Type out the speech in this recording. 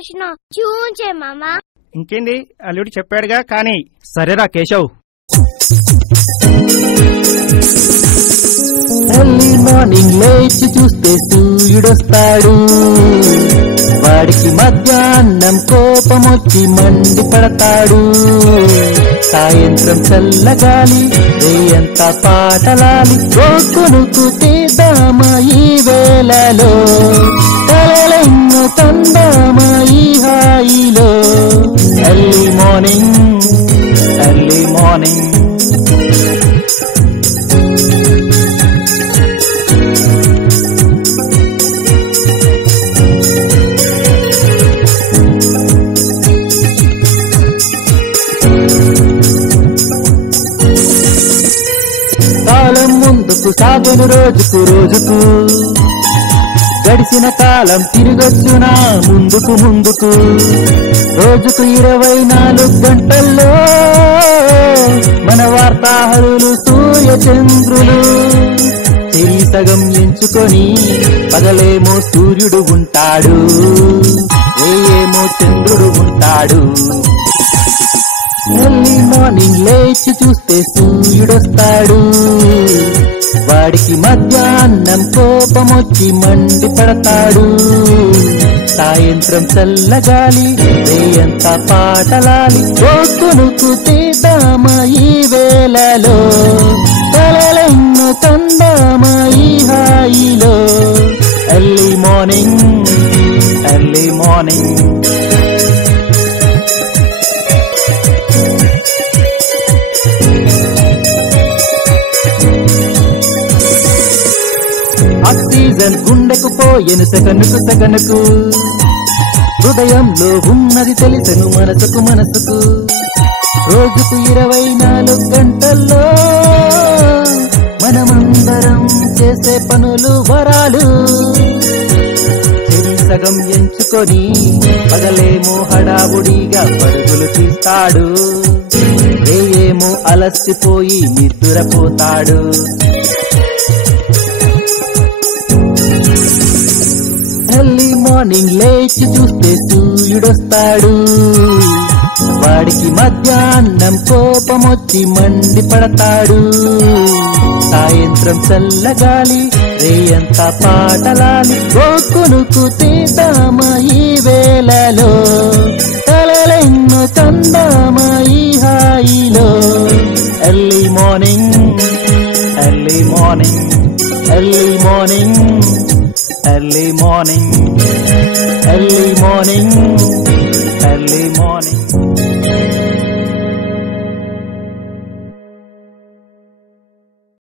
సంభాషణ చూంచే మామా. ఇంకేంది అల్లుడు చెప్పాడుగా కానీ. సరేరా కేశవ్. ఎర్లీ మార్నింగ్ లేచి చూస్తే సూర్యుడొస్తాడు. వాడికి మధ్యాహ్నం కోపమొచ్చి మండి పడతాడు. సాయంత్రం చల్లగాలి రేయంతా పాటలాలి కొనుకు చేద్దామా ఈ వేళలో. కలలెన్నో తందామా ఈ హాయిలో. Early morning early morning. కాలం ముందుకు సాగను రోజుకు రోజుకు. గడిచిన కాలం తిరిగొచ్చునా ముందుకు ముందుకు. రోజుకు 24 గంటల్లో మన వార్తాహరులు సూర్య చంద్రులు. సగం ఎంచుకొని పగలేమో సూర్యుడు ఉంటాడు, ఏమో చంద్రుడు ఉంటాడు. ఎర్లీ మార్నింగ్ లేచి చూస్తే సూర్యుడొస్తాడు. వాడికి మధ్యాహ్నం కోపమొచ్చి మండి పడతాడు. సాయంత్రం చల్లగాలి రేయంతా పాటలాలి కొనుకు చేద్దామా ఈ వేళలో. కలలెన్నో కందామా ఈ హాయిలో. Early morning early morning. Oxygen గుండెకు పోయెను సెకనుకు సెకనుకు. హృదయంలో ఉన్నది తెలిసెను మనసుకు మనసుకు. రోజుకు 24 గంటల్లో మనమందరం చేసే పనులు వరాలు. సగం ఎంచుకొని పగలేమో హడావుడిగా పరుగులు తీస్తాడు. ఏమో అలసిపోయి నిద్రపోతాడు. ఎర్లీ మార్నింగ్ లేచి చూస్తే సూర్యుడొస్తాడు. వాడికి మధ్యాహ్నం కోపమొచ్చి మండి పడతాడు. సాయంత్రం చల్లగాలి రేయంతా పాటలాలి కొనుకు చేద్దామా ఈ వేళలో. కలలెన్నో కందామా ఈ హాయిలో. Early morning early morning early morning early morning, early morning, early morning.